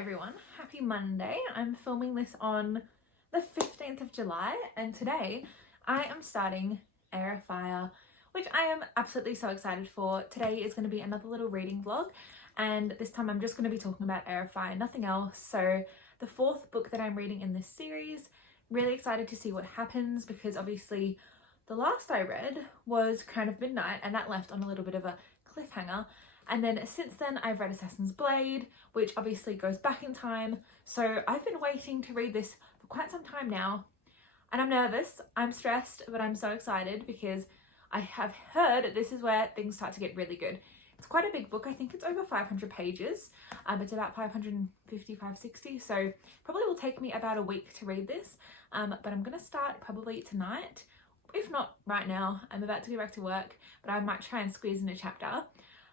everyone, happy Monday. I'm filming this on the 15th of July and today I am starting Heir of Fire, which I am absolutely so excited for. Today is going to be another little reading vlog and this time I'm just going to be talking about Heir of Fire, nothing else. So the fourth book that I'm reading in this series, really excited to see what happens because obviously the last I read was Crown of Midnight and that left on a little bit of a cliffhanger. And then since then I've read Assassin's Blade, which obviously goes back in time. So I've been waiting to read this for quite some time now. And I'm nervous, I'm stressed, but I'm so excited because I have heard this is where things start to get really good. It's quite a big book. I think it's over 500 pages. It's about 550, 560. So probably will take me about a week to read this. But I'm going to start probably tonight. If not right now, I'm about to go back to work, but I might try and squeeze in a chapter.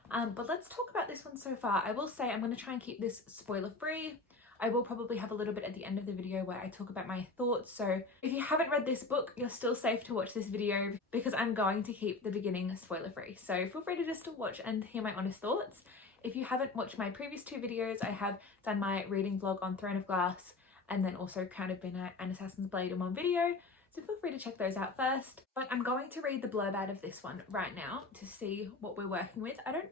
But let's talk about this one so far. I will say I'm going to try and keep this spoiler free. I will probably have a little bit at the end of the video where I talk about my thoughts. So if you haven't read this book, you're still safe to watch this video because I'm going to keep the beginning spoiler free. So feel free to just watch and hear my honest thoughts. If you haven't watched my previous two videos, I have done my reading vlog on Throne of Glass and then also Crown of Midnight and Assassin's Blade in one video. So feel free to check those out first. But I'm going to read the blurb out of this one right now to see what we're working with. I don't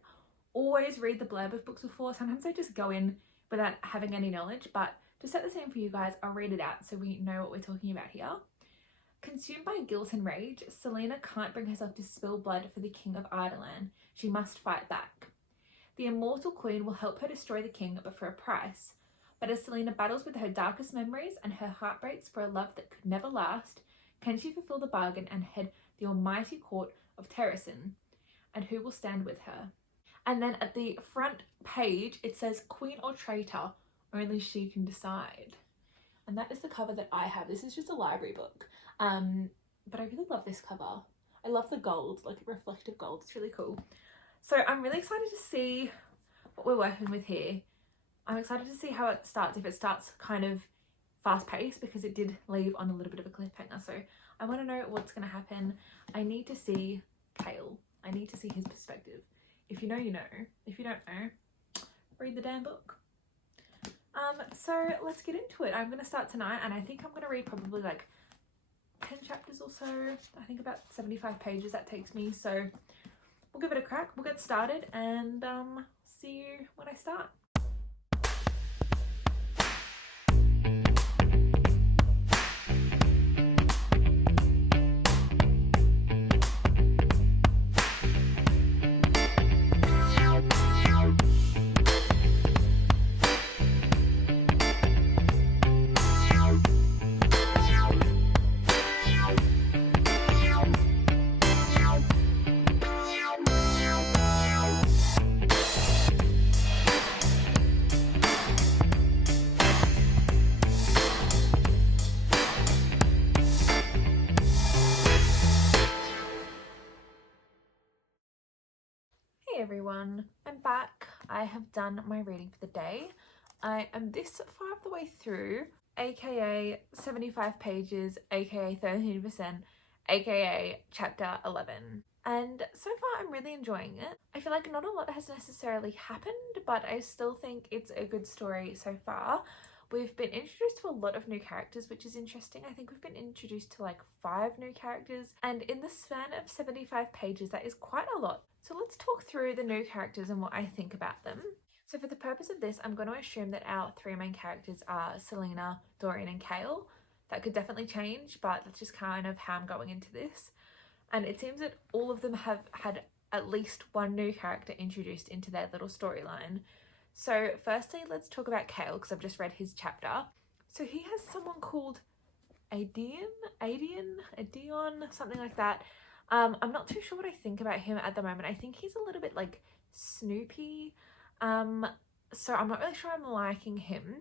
always read the blurb of books before. Sometimes I just go in without having any knowledge, but to set the scene for you guys, I'll read it out so we know what we're talking about here. Consumed by guilt and rage, Selena can't bring herself to spill blood for the king of Ardalan. She must fight back. The immortal queen will help her destroy the king, but for a price. But as Selena battles with her darkest memories and her heart breaks for a love that could never last, can she fulfill the bargain and head the almighty court of Terrasin? And who will stand with her? And then at the front page, it says, Queen or traitor, only she can decide. And that is the cover that I have. This is just a library book. But I really love this cover. I love the gold, like reflective gold. It's really cool. So I'm really excited to see what we're working with here. I'm excited to see how it starts, if it starts kind of fast paced, because it did leave on a little bit of a cliffhanger. So I want to know what's going to happen. I need to see Cale. I need to see his perspective. If you know, you know. If you don't know, read the damn book. So let's get into it. I'm going to start tonight and I think I'm going to read probably like 10 chapters or so. I think about 75 pages that takes me. So we'll give it a crack. We'll get started and see you when I start. Hey everyone, I'm back. I have done my reading for the day. I am this far of the way through, aka 75 pages, aka 13%, aka chapter 11. And so far I'm really enjoying it. I feel like not a lot has necessarily happened, but I still think it's a good story so far. We've been introduced to a lot of new characters, which is interesting. I think we've been introduced to like 5 new characters, and in the span of 75 pages, that is quite a lot. So let's talk through the new characters and what I think about them. So for the purpose of this, I'm going to assume that our 3 main characters are Selena, Dorian and Cale. That could definitely change, but that's just kind of how I'm going into this. And it seems that all of them have had at least one new character introduced into their little storyline. So firstly, let's talk about Cale because I've just read his chapter. So he has someone called Adion, something like that. I'm not too sure what I think about him at the moment. I think he's a little bit like Snoopy. So I'm not really sure I'm liking him.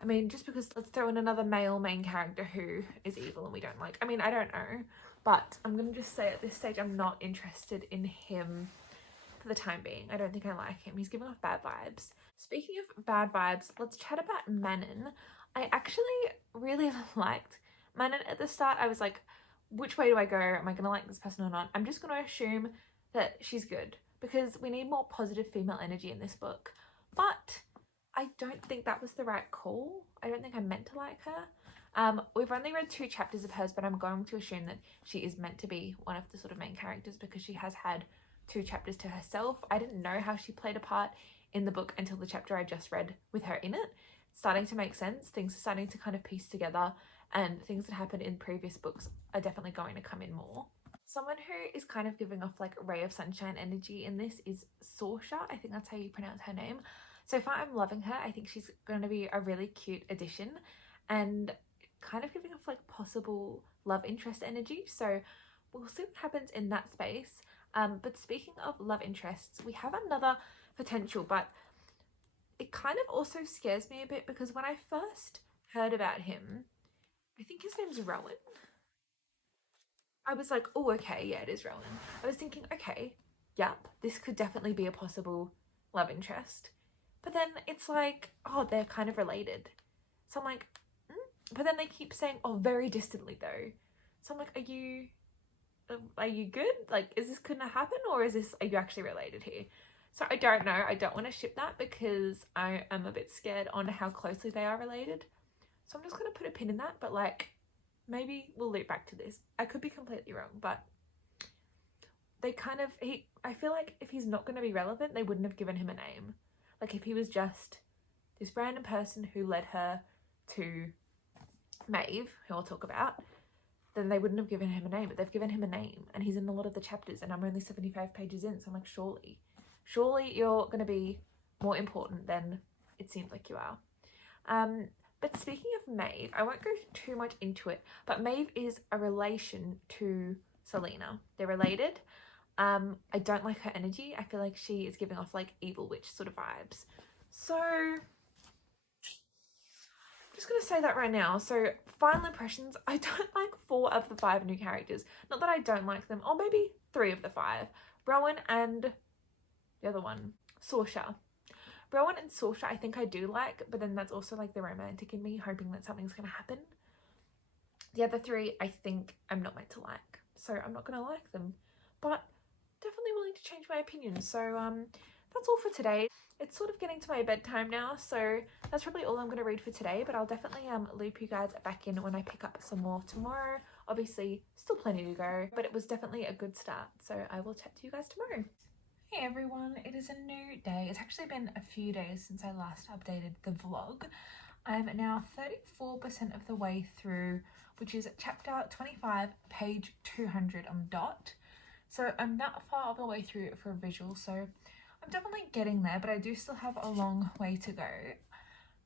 I mean, just because let's throw in another male main character who is evil and we don't like. I mean, I don't know. But I'm going to just say at this stage, I'm not interested in him for the time being. I don't think I like him. He's giving off bad vibes. Speaking of bad vibes, let's chat about Manon. I actually really liked Manon at the start. I was like, which way do I go? Am I going to like this person or not? I'm just going to assume that she's good because we need more positive female energy in this book. But I don't think that was the right call. I don't think I meant to like her. We've only read 2 chapters of hers, but I'm going to assume that she is meant to be one of the sort of main characters because she has had 2 chapters to herself. I didn't know how she played a part in the book until the chapter I just read with her in it. It's starting to make sense. Things are starting to kind of piece together, and things that happened in previous books are definitely going to come in more. Someone who is kind of giving off like ray of sunshine energy in this is Saoirse. I think that's how you pronounce her name. So far I'm loving her. I think she's going to be a really cute addition and kind of giving off like possible love interest energy. So we'll see what happens in that space. But speaking of love interests, we have another potential, but it kind of also scares me a bit because when I first heard about him, I think his name's Rowan. I was like, oh, okay, yeah, it is Rowan. I was thinking, okay, yep, this could definitely be a possible love interest. But then it's like, oh, they're kind of related. So I'm like, but then they keep saying, oh, very distantly though. So I'm like, are you good? Like, is this gonna happen, or are you actually related here? So I don't know. I don't want to ship that because I am a bit scared on how closely they are related. So I'm just gonna put a pin in that, but like, maybe we'll loop back to this. I could be completely wrong, but they kind of, I feel like if he's not going to be relevant, they wouldn't have given him a name. Like if he was just this random person who led her to Maeve, who I'll talk about, then they wouldn't have given him a name, but they've given him a name and he's in a lot of the chapters and I'm only 75 pages in. So I'm like, surely you're going to be more important than it seems like you are. But speaking of Maeve, I won't go too much into it, but Maeve is a relation to Selena. They're related. I don't like her energy. I feel like she is giving off like evil witch sort of vibes. So I'm just going to say that right now. So final impressions, I don't like 4 of the 5 new characters. Not that I don't like them, or maybe 3 of the 5. Rowan and the other one, Saoirse. Rowan and Saoirse I think I do like, but then that's also like the romantic in me hoping that something's going to happen. The other 3 I think I'm not meant to like, so I'm not going to like them, but definitely willing to change my opinion. So that's all for today. It's sort of getting to my bedtime now, so that's probably all I'm going to read for today, but I'll definitely loop you guys back in when I pick up some more tomorrow. Obviously still plenty to go, but it was definitely a good start, so I will chat to you guys tomorrow. Hey everyone, it is a new day. It's actually been a few days since I last updated the vlog. I'm now 34% of the way through, which is chapter 25, page 200 on dot. So I'm that far of the way through for a visual, so I'm definitely getting there, but I do still have a long way to go.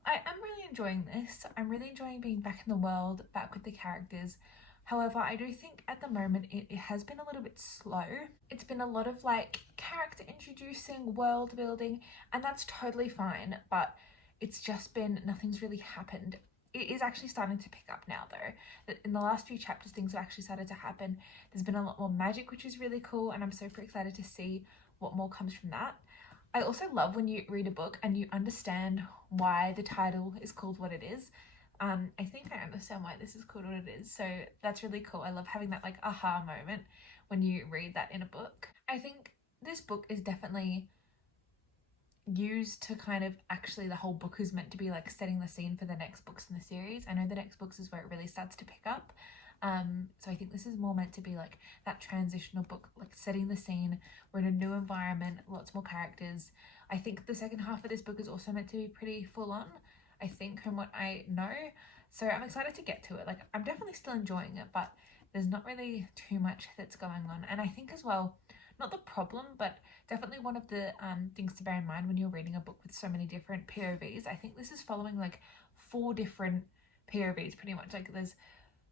I am really enjoying this. I'm really enjoying being back in the world, back with the characters. However, I do think at the moment it has been a little bit slow. It's been a lot of like character introducing, world building, and that's totally fine, but it's just been, nothing's really happened. It is actually starting to pick up now though. In the last few chapters, things have actually started to happen. There's been a lot more magic, which is really cool, and I'm super excited to see what more comes from that. I also love when you read a book and you understand why the title is called what it is. I think I understand why this is called what it is, so that's really cool. I love having that like aha moment when you read that in a book. I think this book is definitely used to kind of, actually the whole book is meant to be like setting the scene for the next books in the series. I know the next books is where it really starts to pick up. So I think this is more meant to be like that transitional book, like setting the scene. We're in a new environment, lots more characters. I think the second half of this book is also meant to be pretty full on, I think, from what I know. So I'm excited to get to it. Like, I'm definitely still enjoying it, but there's not really too much that's going on. And I think as well, not the problem, but definitely one of the things to bear in mind when you're reading a book with so many different POVs. I think this is following like 4 different POVs pretty much. Like there's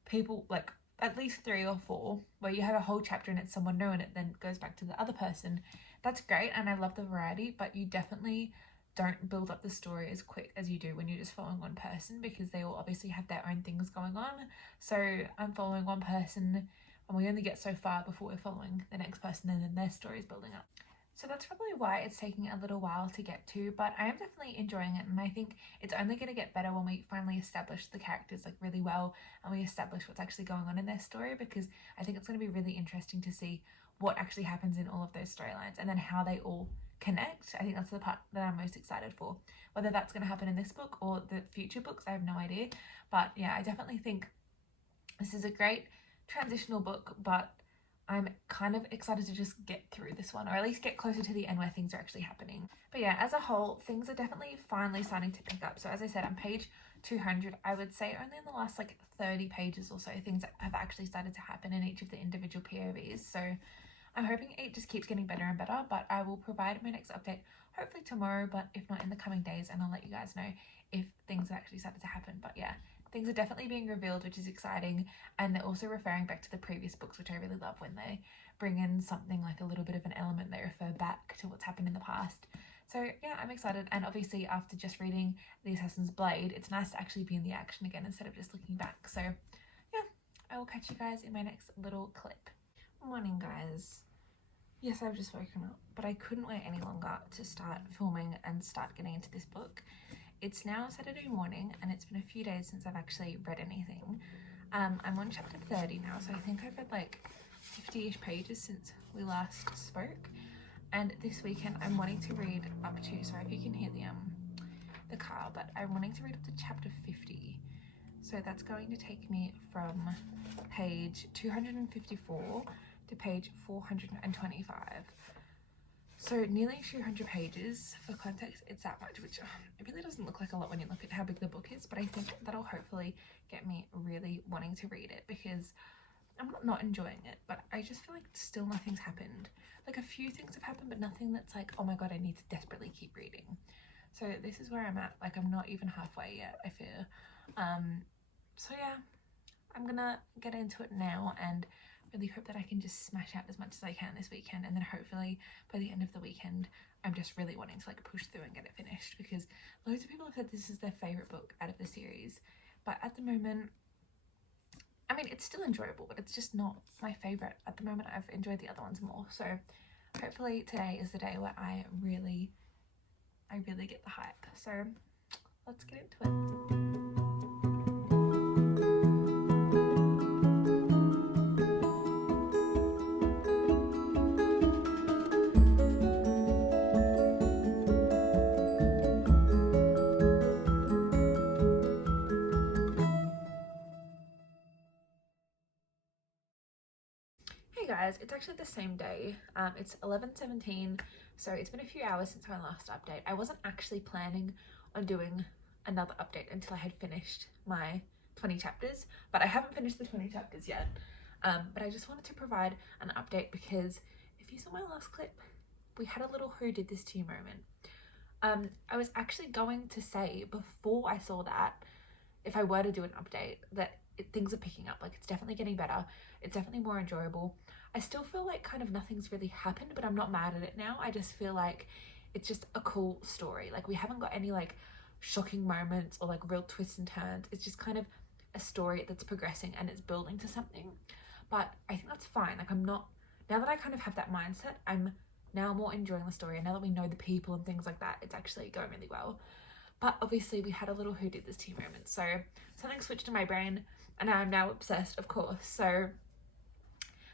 people, like at least 3 or 4, where you have a whole chapter and it's someone new and it then goes back to the other person. That's great, and I love the variety, but you definitely don't build up the story as quick as you do when you're just following one person, because they all obviously have their own things going on. So I'm following one person and we only get so far before we're following the next person, and then their story is building up. So that's probably why it's taking a little while to get to, but I am definitely enjoying it, and I think it's only going to get better when we finally establish the characters like really well and we establish what's actually going on in their story, because I think it's going to be really interesting to see what actually happens in all of those storylines and then how they all connect. I think that's the part that I'm most excited for. Whether that's going to happen in this book or the future books, I have no idea. But yeah, I definitely think this is a great transitional book, but I'm kind of excited to just get through this one, or at least get closer to the end where things are actually happening. But yeah, as a whole, things are definitely finally starting to pick up. So as I said, on page 200, I would say only in the last like 30 pages or so, things have actually started to happen in each of the individual POVs. So I'm hoping it just keeps getting better and better, but I will provide my next update hopefully tomorrow, but if not in the coming days, and I'll let you guys know if things have actually started to happen. But yeah, things are definitely being revealed, which is exciting, and they're also referring back to the previous books, which I really love when they bring in something like a little bit of an element, they refer back to what's happened in the past. So yeah, I'm excited, and obviously after just reading The Assassin's Blade, it's nice to actually be in the action again instead of just looking back. So yeah, I will catch you guys in my next little clip. Morning, guys. Yes, I've just woken up, but I couldn't wait any longer to start filming and start getting into this book. It's now Saturday morning, and it's been a few days since I've actually read anything. I'm on chapter 30 now, so I think I've read like 50-ish pages since we last spoke. And this weekend I'm wanting to read up to, sorry if you can hear the car, but I'm wanting to read up to chapter 50. So that's going to take me from page 254 to page 425. So nearly 200 pages. For context, it's that much, which it really doesn't look like a lot when you look at how big the book is, but I think that'll hopefully get me really wanting to read it, because I'm not enjoying it, but I just feel like still nothing's happened. Like a few things have happened, but nothing that's like, oh my god, I need to desperately keep reading. So this is where I'm at. Like I'm not even halfway yet, I fear. So yeah, I'm gonna get into it now and really hope that I can just smash out as much as I can this weekend, and then hopefully by the end of the weekend I'm just really wanting to like push through and get it finished, because loads of people have said this is their favorite book out of the series, but at the moment, I mean, it's still enjoyable, but it's just not my favorite at the moment. I've enjoyed the other ones more, so hopefully today is the day where I really get the hype. So let's get into it. Guys, it's actually the same day. It's 11:17, so it's been a few hours since my last update. I wasn't actually planning on doing another update until I had finished my 20 chapters, but I haven't finished the 20 chapters yet. But I just wanted to provide an update because if you saw my last clip, we had a little who did this to you moment. I was actually going to say before I saw that, if I were to do an update, that things are picking up. Like it's definitely getting better. It's definitely more enjoyable. I still feel like kind of nothing's really happened, but I'm not mad at it now. I just feel like it's just a cool story. Like we haven't got any like shocking moments or like real twists and turns. It's just kind of a story that's progressing and it's building to something. But I think that's fine. Like I'm not, now that I kind of have that mindset, I'm now more enjoying the story. And now that we know the people and things like that, it's actually going really well. But obviously we had a little who did this to you moment. So something switched in my brain and I'm now obsessed, of course. So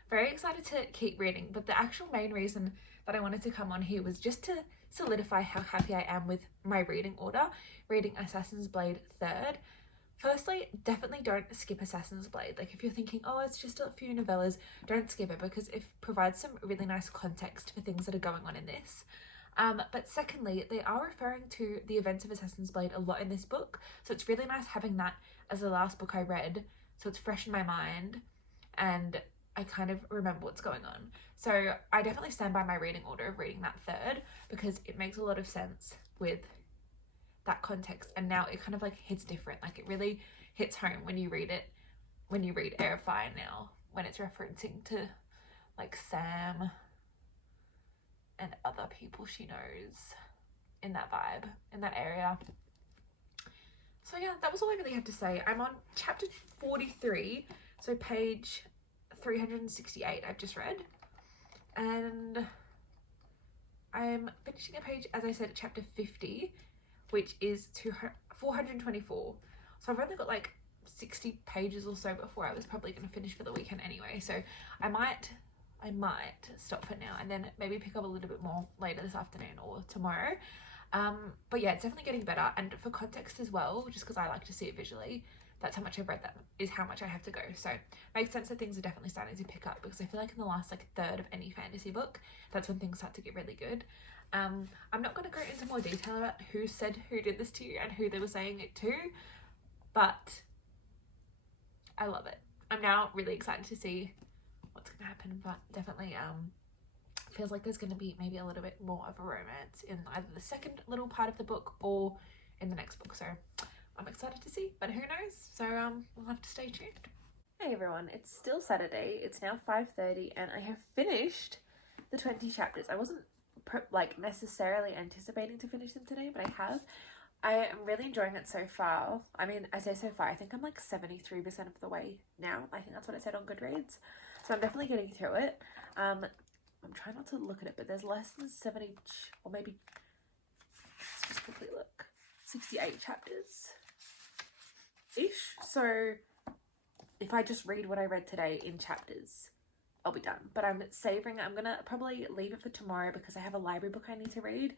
very excited to keep reading, but the actual main reason that I wanted to come on here was just to solidify how happy I am with my reading order, reading Assassin's Blade 3rd. Firstly, definitely don't skip Assassin's Blade. Like if you're thinking, oh, it's just a few novellas, don't skip it, because it provides some really nice context for things that are going on in this. But secondly, they are referring to the events of Assassin's Blade a lot in this book, so it's really nice having that as the last book I read, so it's fresh in my mind and I kind of remember what's going on. So I definitely stand by my reading order of reading that 3rd, because it makes a lot of sense with that context, and now it kind of like hits different. Like it really hits home when you read it, when you read Heir of Fire now, when it's referencing to like Sam and other people she knows in that vibe, in that area. So yeah, that was all I really have to say. I'm on chapter 43, so page 368 I've just read, and I'm finishing a page, as I said, at chapter 50, which is 424. So I've only got like 60 pages or so before I was probably going to finish for the weekend anyway, so I I might stop for now and then maybe pick up a little bit more later this afternoon or tomorrow. But yeah, it's definitely getting better. And for context as well, just because I like to see it visually, that's how much I've read, that is how much I have to go. So it makes sense that things are definitely starting to pick up, because I feel like in the last like third of any fantasy book, that's when things start to get really good. I'm not going to go into more detail about who said who did this to you and who they were saying it to, but I love it. I'm now really excited to see what's going to happen, but definitely feels like there's going to be maybe a little bit more of a romance in either the second little part of the book or in the next book. So I'm excited to see, but who knows? So we'll have to stay tuned. Hey everyone, it's still Saturday. It's now 5:30 and I have finished the 20 chapters. I wasn't like necessarily anticipating to finish them today, but I have. I am really enjoying it so far. I mean, I say so far, I think I'm like 73% of the way now. I think that's what it said on Goodreads. So I'm definitely getting through it. I'm trying not to look at it, but there's less than 70, or maybe, let's just quickly look, 68 chapters ish. So if I just read what I read today in chapters, I'll be done. But I'm savouring it. I'm gonna probably leave it for tomorrow because I have a library book I need to read.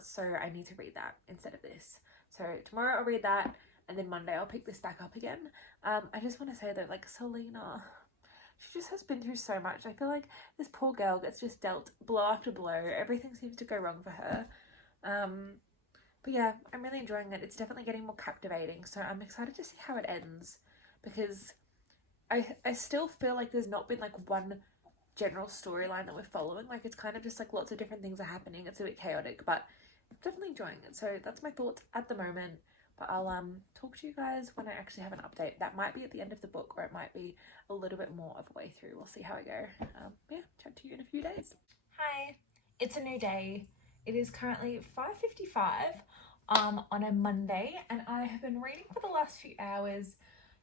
So I need to read that instead of this. So tomorrow I'll read that, and then Monday I'll pick this back up again. I just want to say though, like, Selena, she just has been through so much. I feel like this poor girl gets just dealt blow after blow. Everything seems to go wrong for her. But yeah, I'm really enjoying it. It's definitely getting more captivating. So I'm excited to see how it ends, because I still feel like there's not been like one general storyline that we're following. Like, it's kind of just like lots of different things are happening. It's a bit chaotic, but I'm definitely enjoying it. So that's my thoughts at the moment. But I'll talk to you guys when I actually have an update. That might be at the end of the book, or it might be a little bit more of a way through. We'll see how I go. Yeah, chat to you in a few days. Hi, it's a new day. It is currently 5:55 on a Monday, and I have been reading for the last few hours,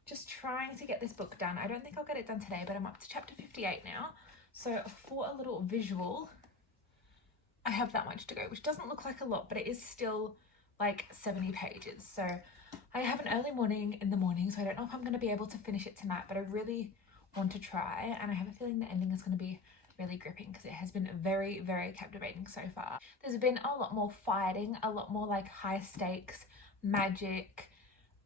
just trying to get this book done. I don't think I'll get it done today, but I'm up to chapter 58 now. So for a little visual, I have that much to go, which doesn't look like a lot, but it is still like 70 pages. So I have an early morning in the morning, so I don't know if I'm going to be able to finish it tonight, but I really want to try, and I have a feeling the ending is going to be really gripping, because it has been very, very captivating so far. There's been a lot more fighting, a lot more like high stakes, magic,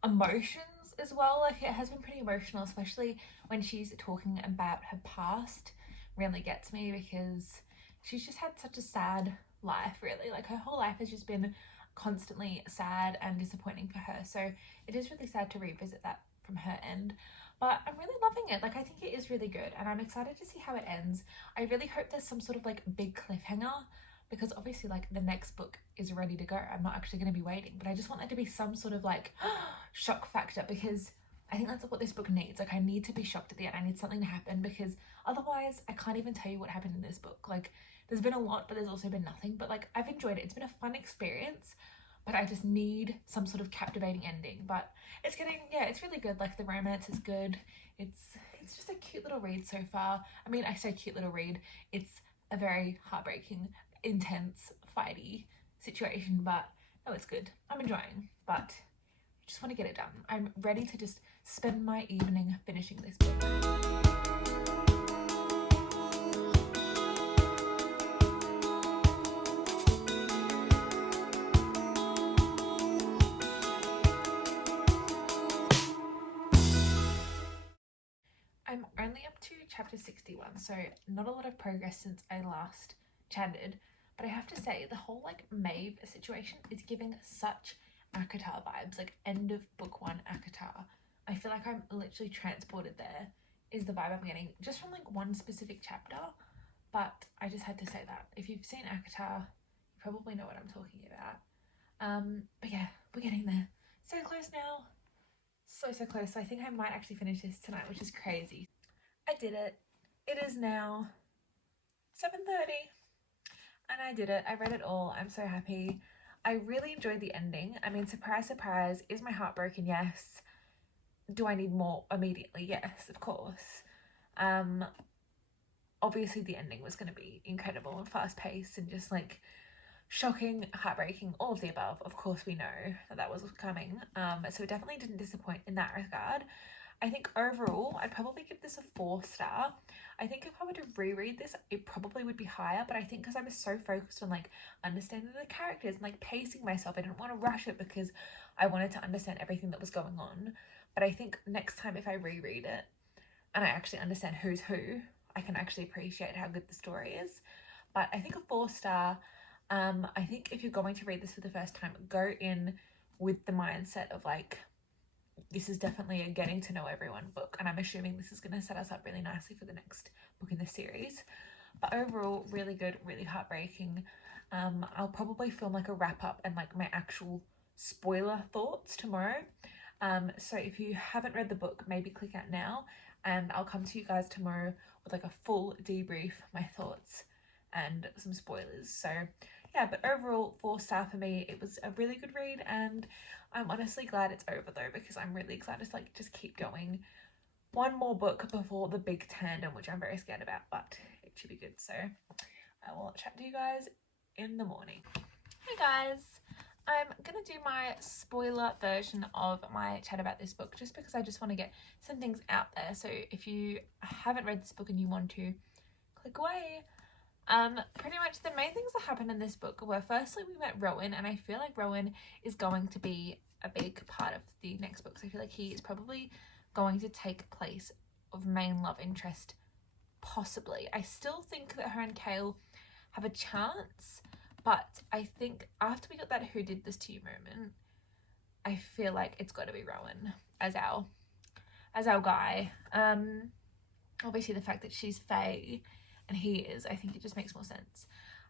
emotions as well. Like, it has been pretty emotional, especially when she's talking about her past. Really gets me, because she's just had such a sad life, really. Like, her whole life has just been constantly sad and disappointing for her. So it is really sad to revisit that from her end. But I'm really loving it. Like, I think it is really good, and I'm excited to see how it ends. I really hope there's some sort of like big cliffhanger, because obviously like the next book is ready to go. I'm not actually going to be waiting, but I just want there to be some sort of like shock factor, because I think that's what this book needs. Like, I need to be shocked at the end. I need something to happen, because otherwise I can't even tell you what happened in this book. Like, there's been a lot, but there's also been nothing. But like, I've enjoyed it. It's been a fun experience, but I just need some sort of captivating ending. But it's getting, yeah, it's really good. Like, the romance is good. It's just a cute little read so far. I mean, I say cute little read. It's a very heartbreaking, intense, fighty situation, but no, it's good. I'm enjoying, but I just want to get it done. I'm ready to just spend my evening finishing this book. I'm only up to chapter 61, so not a lot of progress since I last chatted, but I have to say the whole like Maeve situation is giving such ACOTAR vibes, like end of book one ACOTAR. I feel like I'm literally transported there, is the vibe I'm getting, just from like one specific chapter. But I just had to say that. If you've seen ACOTAR, you probably know what I'm talking about. But yeah, we're getting there. So close now. So close. So I think I might actually finish this tonight, which is crazy. I did it. It is now 7:30 and I did it. I read it all. I'm so happy. I really enjoyed the ending. I mean, surprise, surprise. Is my heart broken? Yes. Do I need more immediately? Yes, of course. Obviously the ending was going to be incredible and fast paced and just like shocking, heartbreaking, all of the above. Of course we know that was coming, so it definitely didn't disappoint in that regard. I think overall I'd probably give this a 4-star. I think if I were to reread this, it probably would be higher, but I think because I was so focused on like understanding the characters and like pacing myself, I didn't want to rush it because I wanted to understand everything that was going on. But I think next time if I reread it and I actually understand who's who, I can actually appreciate how good the story is. But I think a 4-star. I think if you're going to read this for the first time, go in with the mindset of like, this is definitely a getting to know everyone book, and I'm assuming this is going to set us up really nicely for the next book in the series. But overall, really good, really heartbreaking. I'll probably film like a wrap up and like my actual spoiler thoughts tomorrow. So if you haven't read the book, maybe click out now and I'll come to you guys tomorrow with like a full debrief, my thoughts and some spoilers. So yeah, but overall 4-star for me. It was a really good read, and I'm honestly glad it's over though, because I'm really excited to like just keep going. One more book before the big tandem, which I'm very scared about, but it should be good. So I will chat to you guys in the morning. Hey guys, I'm gonna do my spoiler version of my chat about this book just because I just want to get some things out there. So if you haven't read this book and you want to, click away. Pretty much the main things that happened in this book were, firstly, we met Rowan, and I feel like Rowan is going to be a big part of the next book. So I feel like he is probably going to take place of main love interest, possibly. I still think that her and Kale have a chance, but I think after we got that "who did this to you" moment, I feel like it's got to be Rowan as our guy. Obviously the fact that she's Fae and he is, I think it just makes more sense.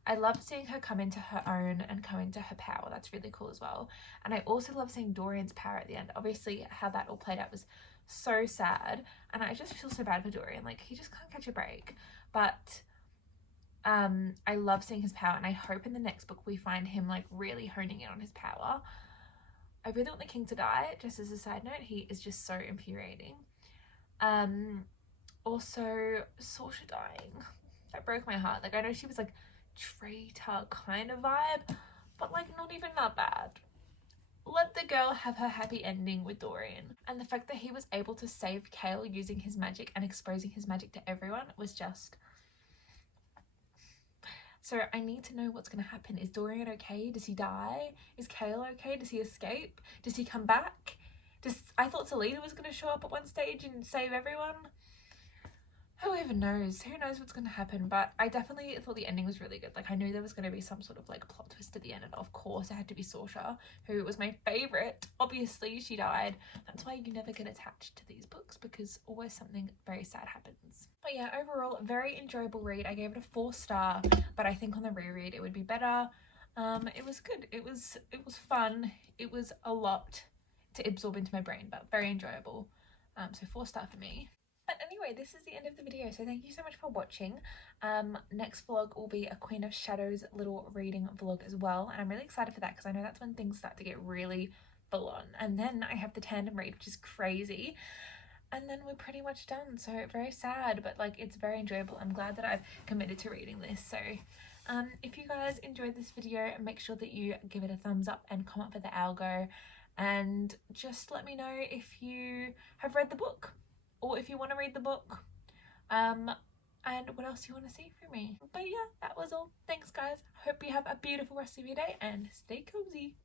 I love seeing her come into her own and come into her power. That's really cool as well. And I also love seeing Dorian's power at the end. Obviously how that all played out was so sad, and I just feel so bad for Dorian. Like, he just can't catch a break. But I love seeing his power, and I hope in the next book we find him like really honing in on his power. I really want the king to die, just as a side note. He is just so infuriating. Also Saoirse dying, that broke my heart. Like, I know she was like traitor kind of vibe, but like not even that bad. Let the girl have her happy ending with Dorian. And the fact that he was able to save Kale using his magic and exposing his magic to everyone was just... So I need to know what's going to happen. Is Dorian okay? Does he die? Is Kale okay? Does he escape? Does he come back? I thought Selena was going to show up at one stage and save everyone. Who even knows? Who knows what's going to happen? But I definitely thought the ending was really good. Like, I knew there was going to be some sort of like plot twist at the end, and of course it had to be Saoirse, who was my favourite. Obviously she died. That's why you never get attached to these books, because always something very sad happens. But yeah, overall very enjoyable read. I gave it a 4-star, but I think on the reread it would be better. It was good. It was fun. It was a lot to absorb into my brain, but very enjoyable. So 4-star for me. But anyway, this is the end of the video, so thank you so much for watching. Next vlog will be a Queen of Shadows little reading vlog as well, and I'm really excited for that because I know that's when things start to get really full on. And then I have the tandem read, which is crazy, and then we're pretty much done. So very sad, but like it's very enjoyable. I'm glad that I've committed to reading this. So if you guys enjoyed this video, make sure that you give it a thumbs up and comment for the algo, and just let me know if you have read the book, or if you want to read the book, and what else you want to see from me. But yeah, that was all. Thanks guys. Hope you have a beautiful rest of your day and stay cozy.